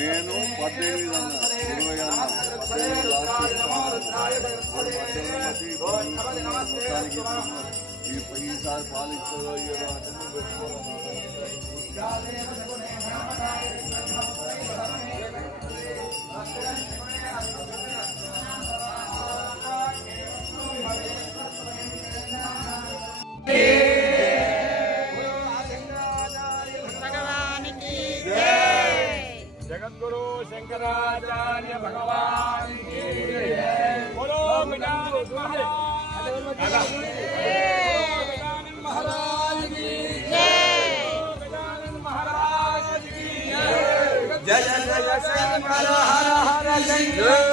నేను 18 ఈసారి పాలిస్తుందో ఇయ్యో అంటే जगद्गुरु शंकराचार्य भगवान की बोलो गजानन महाराज की गजानन महाराज की जय जय शंकर हर हर शंकर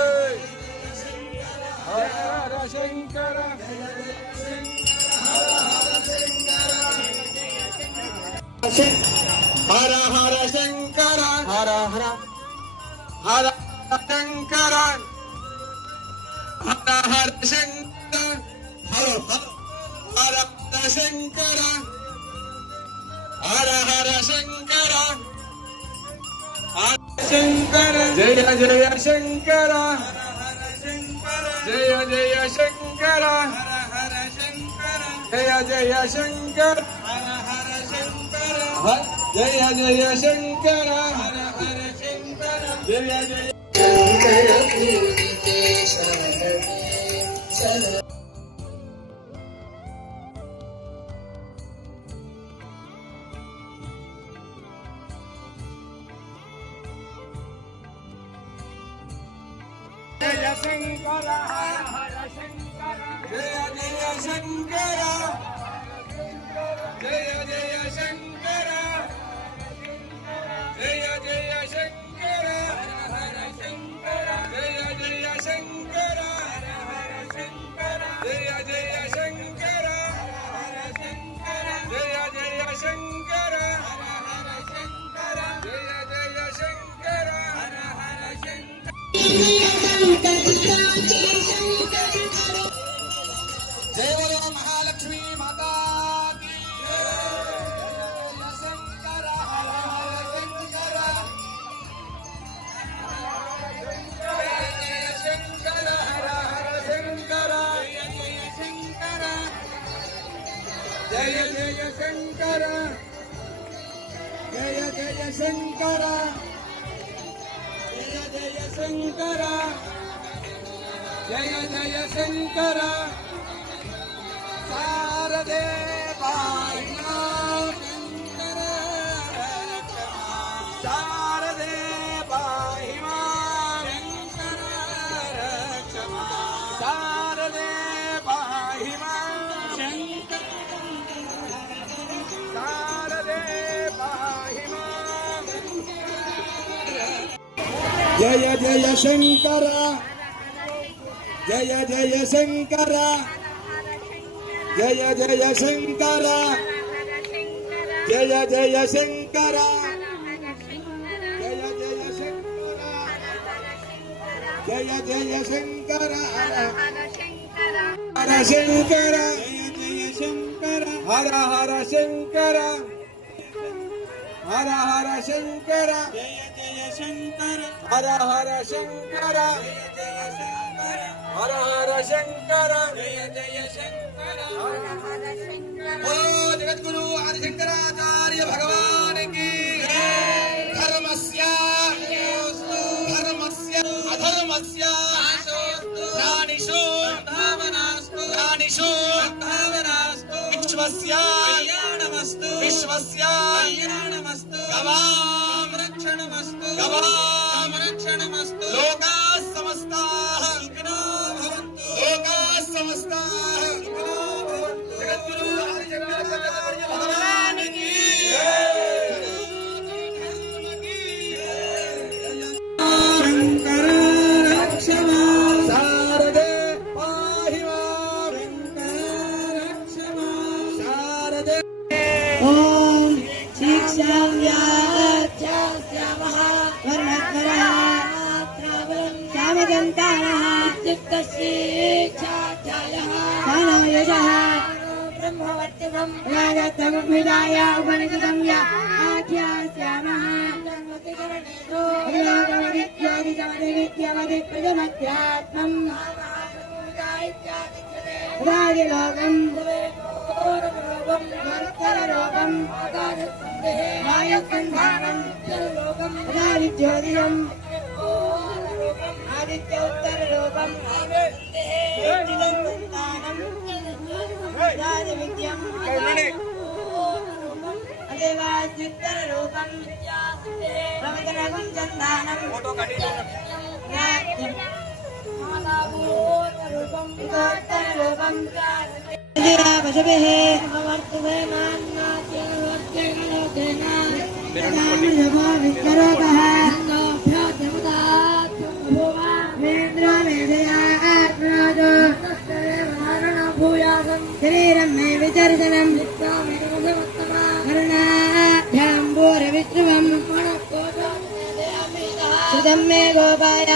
हर हर शंकर हर हर शंकर हर हर हर शंकर हर हर शंकर हर हर शंकर हर हर शंकर शंकर जय जय शंकर जय जय शंकर जय जय शंकर जय जय शंकर जय जय जय शंकर हर हर शंकर जय जय शंकर जय जय शंकर जय जय शंकर हर शंकर जय जय शंकर हर शंकर जय जय शंकर हर शंकर जय जय शंकर हर शंकर जय जय शंकर हर हर शंकर जय बोलो महालक्ष्मी माता की शंकर हर हर शंकर जय शंकर हर हर शंकर जय जय शंकर जय जय शंकर जय जय शंकर जय जय शंकर शारदे बाई शंकर शारदे बाई शंकर शारदे बाई शंकर शारदे बाई जय जय शंकर जय जय शंकर जय जय शंकर जय जय शंकर जय जय शंकर जय जय शंकर हर शंकर जय शंकर हर हर शंकर हर हर शंकर जय जय शंकर हर हर शंकर हर हर शंकर जय जय शंकर बोलो जगद्गुरु आदि शंकराचार्य भगवान की धर्मस्य अधर्मस्य ग्लानिशो धर्मस्य कल्याणमस्तु विश्वस्य कल्याणमस्तु गवां रक्षणमस्तु गवां रक्षणमस्तु लोकाः समस्ताः सुखिनो भवन्तु लोकाः समस्ताः सुखिनो भवन्तु जगद्गुरु हरिशंकराचार्य भगवान की शंकर रक्ष मां शारदे पाहि मां रक्ष मां शारदे ओम शिक्षाव्याचास्यामः वर्णकरात्रावलं श्यामदन्तानः चित्तशिक्षाचार्यः सानयजः ब्रह्मवर्तिकं रागतमुद्विदाय उपनिषदं या आख्यास्यामः विद्यादिप्रजमध्यात्मम् राजलोकम् वर्तरलोकम् वायुसन्धानम् राजिज्योतिषम् आदित्य उत्तरलोकम् राजविद्यम् अदेवास्युत्तरलोकम् प्रवचनगुम् सन्धानम् पशुभिः शरीरं मे विचर्जनम् करुणाभ्याम्बोरविश्रुवम् श्रुतं मे गोपाय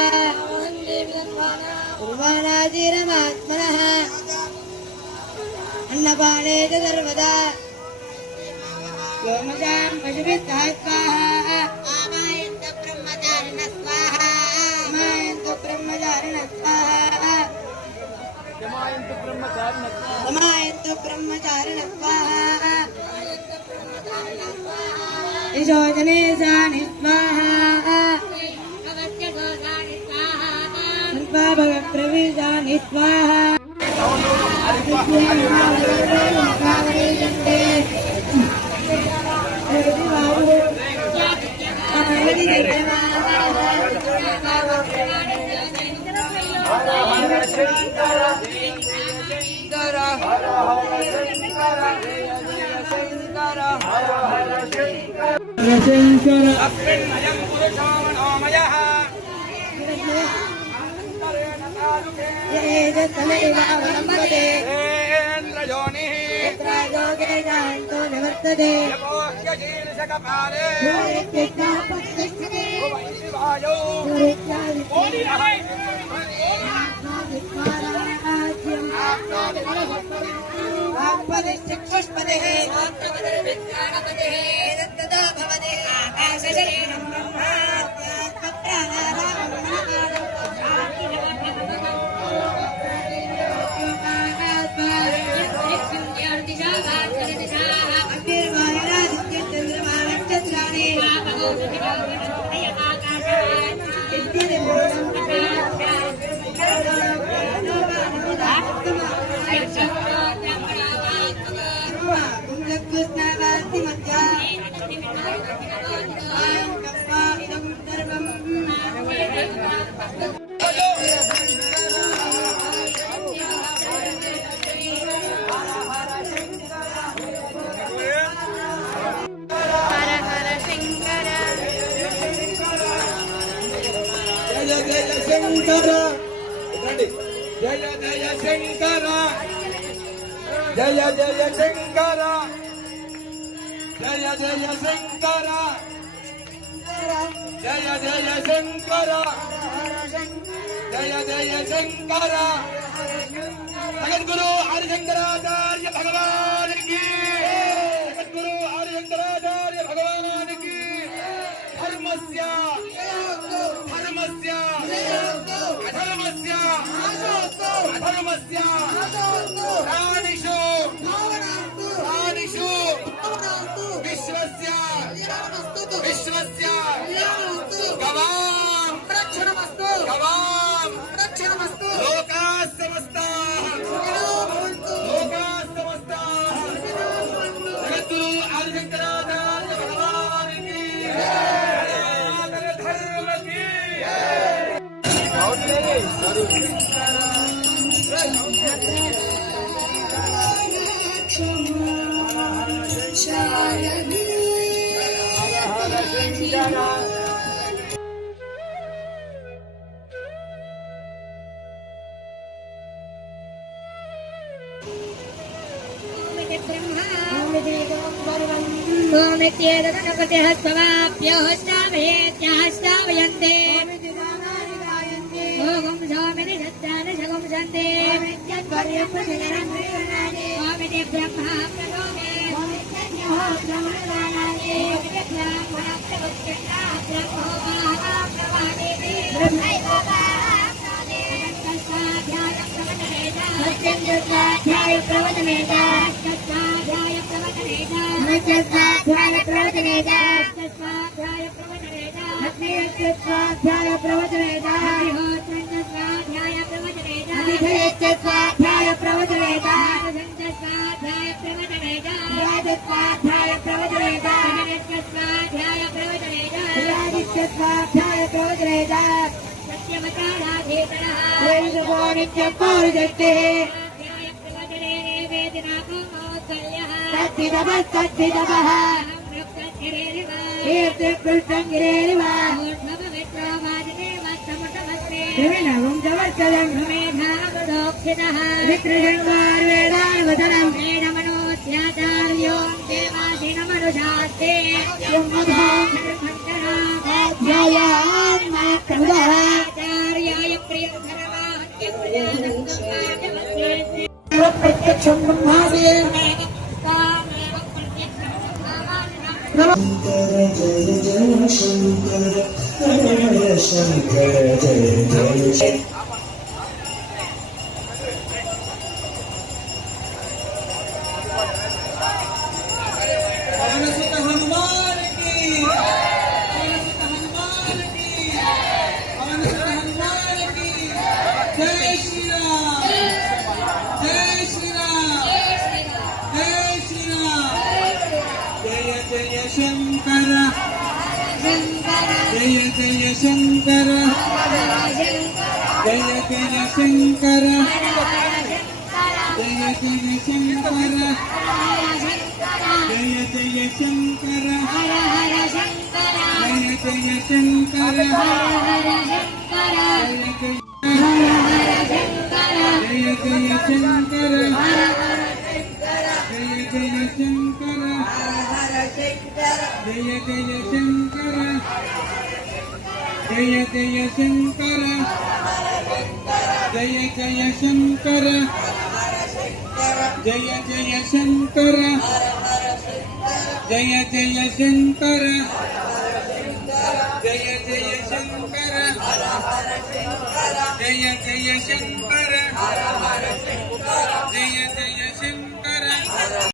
कुर्वाणाजीरमात्मनः अन्नपाने च सर्वदा व्योमजां पशुभिः स्वाहा आमायन्तु ब्रह्मचारिणः स्वाहा आमायन्तु ब्रह्मचारिणः स्वाहा समायन्तु ब्रह्मचारिणः स्वाहा विशोचने सानि स्वाहा भगप्रवीजानि स्वाहा शंकर अग्निमयं पुरुषोमनोमयः इन्द्रयोनिः योगे गायन्तो निवर्तते यपोह्यशीर्षकपाले शिवायो चक्षुष्पदेः तदा भवते आकाशशरीरं जय जय शंकर जय जय शंकर जय जय शंकर जय जय शंकर जय जय शंकर जगद्गुरु हरिशंकराचार्य भगवान की जगद्गुरु हरिशंकराचार्य भगवान की धर्मस्य धर्मस्य अधर्मस्य अधर्मस्य प्राणिषु प्राणिषु विश्वस्य विश्वस्य गवां रक्षणमस्तु गवां रक्षणमस्तु लोकाः समस्ताः लोकाः समस्ताः ोमित्येतदनुपतिहस्ववाप्योश्चामयेत्याश्चामयन्ते ओगुं सोमिति सत्यानि सगुं सन्ति ओमिति ब्रह्मा प्रणोमे प्रत्यक्षं ब्रह्मादि